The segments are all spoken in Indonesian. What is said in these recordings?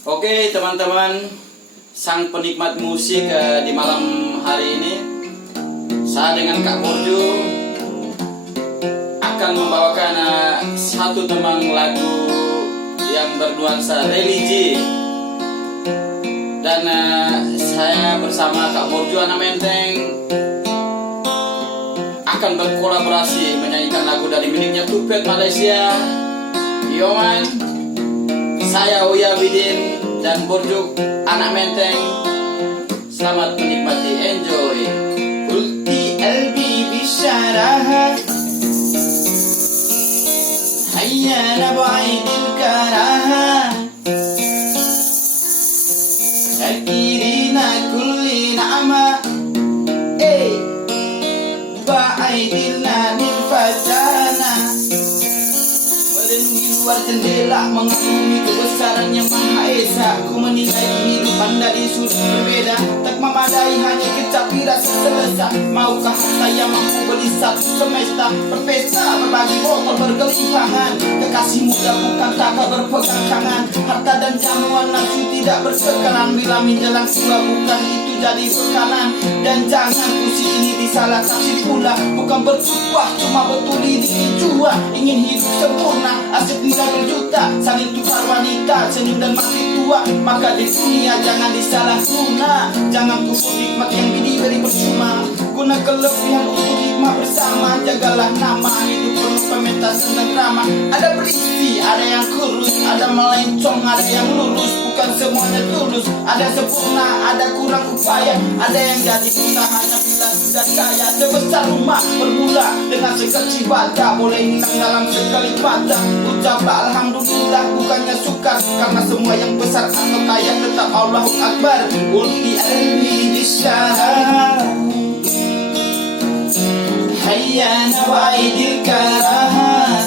Oke teman-teman, sang penikmat musik di malam hari ini, saya dengan Kak Borjo akan membawakan satu tembang lagu yang bernuansa religi. Dan saya bersama Kak Borjo anak Menteng akan berkolaborasi menyanyikan lagu dari miliknya Tupet Malaysia. Yoman, saya Uya Bidin dan Borjo anak Menteng. Selamat menikmati, enjoy. Ulti albi bisyaraha hayya nabaidil karaha syakirina kulli na'ama ba'aidilna nil fajana. Merenungi luar jendela, mengagumi kebesaran yang Maha Esa. Ku menilai kehidupan dari sudut berbeda, tak memadai hanya kecapi rasa selesa. Maukah saya mampu beli satu semesta, berpesta, berbagi botol berkelimpahan. Kekasih muda bukan takkan berpegang tangan, harta dan jamuan nafsu tidak berkenan. Bila menjelang tua bukan itu jadi bekalan. Dan jangan puisi ini disalah tafsir pula, bukan bertuah cuma betuli dijual. Ingin hidup sempurna, asyik nilai berjuta, saling tukar wanita, senyum dan mati tua. Maka di dunia jangan disalah guna, jangan kufur nikmat yang diberi percuma. Guna kelebihan untuk hikmah bersama, jagalah nama hidup penuh pementasan dan drama. Ada berisi, ada yang kurus, ada melencong, ada yang lurus. Bukan semuanya tulus, ada sempurna, ada kurang upaya. Ada yang jadi buta hanya bila sudah kaya. Sebesar rumah bermula dengan sekecil bata, boleh hilang dalam sekali mata. Ucaplah alhamdulillah bukannya sukar, karena semua yang besar atau kaya tetap Allahu Akbar. Ulti albi bisyara hayya nawaidil karaha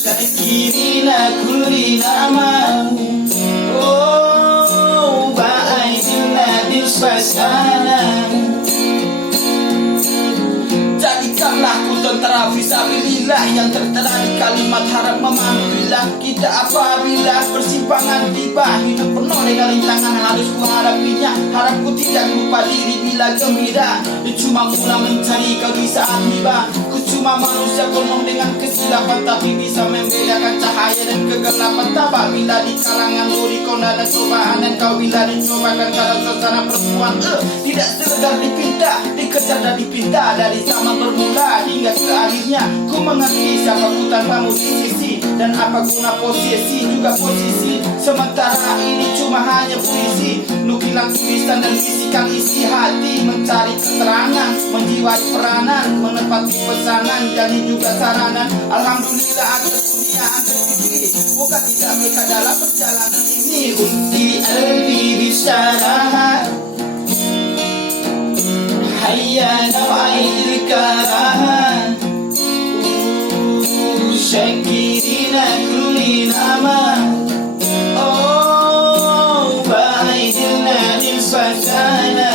syakirina kulli nama ba'aidilna nil fajana. Jadikanlah ku tentara fisabilillah yang tertera di kalimat harap memanggillah kita apabila persimpangan tiba. Hidup penuh dengan rintangan harus ku hadapinya. Harapku tidak lupa diri bila gembira. Cuma mula mencari kau di saat tiba. Ku cuma manusia penuh dengan kesilapan, tapi bisa membedakan cahaya dan kegelapan. Tabah bila di kalangan duri konda dan cobaan, dan kau bila dicobakan karena suasana perempuan. Tidak sekedar dipinta, dikejar dan dipinta dari zaman bermula hingga ke akhirnya. Ku mengerti siapa ku tanpamu di sisi, dan apa guna posisi juga posisi. Sementara ini cuma hanya puisi, nukilan tulisan dan bisikan isi hati. Mencari keterangan, menjiwai peranan, menepati pesanan, jadi juga saranan. Alhamdulillah atas dunia atas diri, bukan tidak mereka dalam perjalanan ini. Ulti albi bisyaraha hayya nawaidil karaha syakirina kulli nama ba'aidilna nil fajana.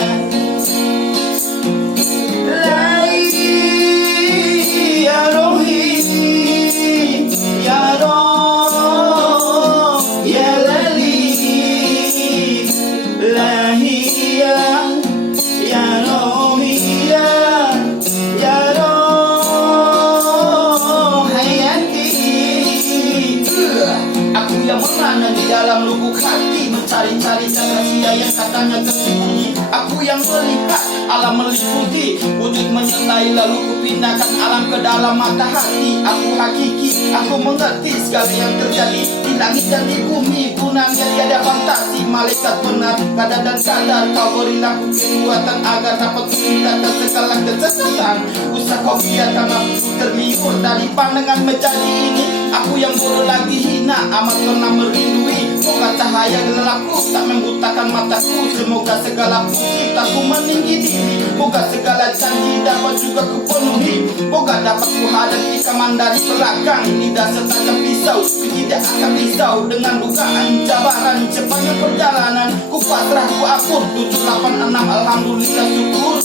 Dalam lubuk hati mencari-cari rahasia yang katanya tersembunyi. Aku yang melihat alam meliputi wujud menyertai, lalu kupindahkan alam ke dalam mata hati. Aku hakiki, aku mengerti segala yang terjadi di langit dan di bumi. Gunanya tiada fantasi, malaikat benar kadar dan sadar. Kau berilah ku kekuatan agar dapat meninggalkan segala kesesatan. Usah kau biarkan aku terliur dari pandangan menjadi ini. Aku yang bodoh lagi hina, amat pernah merindui. Moga cahaya gelapku tak membutakan mataku. Semoga segala puji tak ku meninggi diri. Moga segala janji dapat juga kupenuhi. Moga dapat ku hadapi kaman dari belakang. Lidah setajam pisau, ku tidak akan risau dengan dugaan jabaran sepanjang perjalanan. Ku pasrah, ku akur 786 alhamdulillah syukur.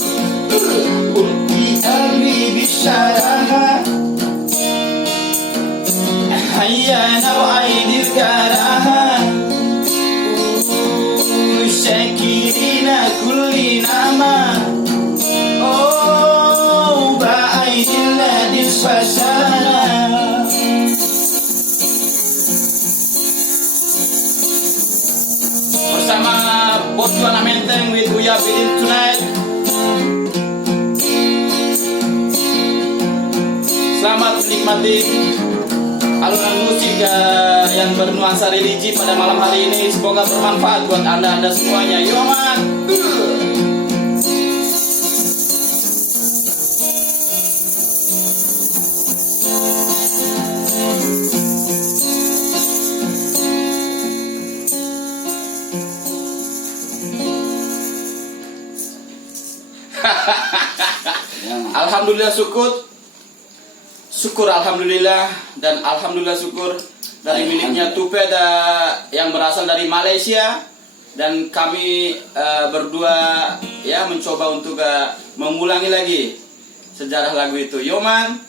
Ulti albi bisyaraha hayya nawaidil karaha Bos Juana Menteng with Uya Bidin tonight. Selamat menikmati alunan musik yang bernuansa religi pada malam hari ini. Semoga bermanfaat buat anda semuanya. Yo man. Alhamdulillah syukur alhamdulillah dan alhamdulillah syukur dari miliknya Tupeda yang berasal dari Malaysia, dan kami berdua ya mencoba untuk mengulangi lagi sejarah lagu itu. Yoman.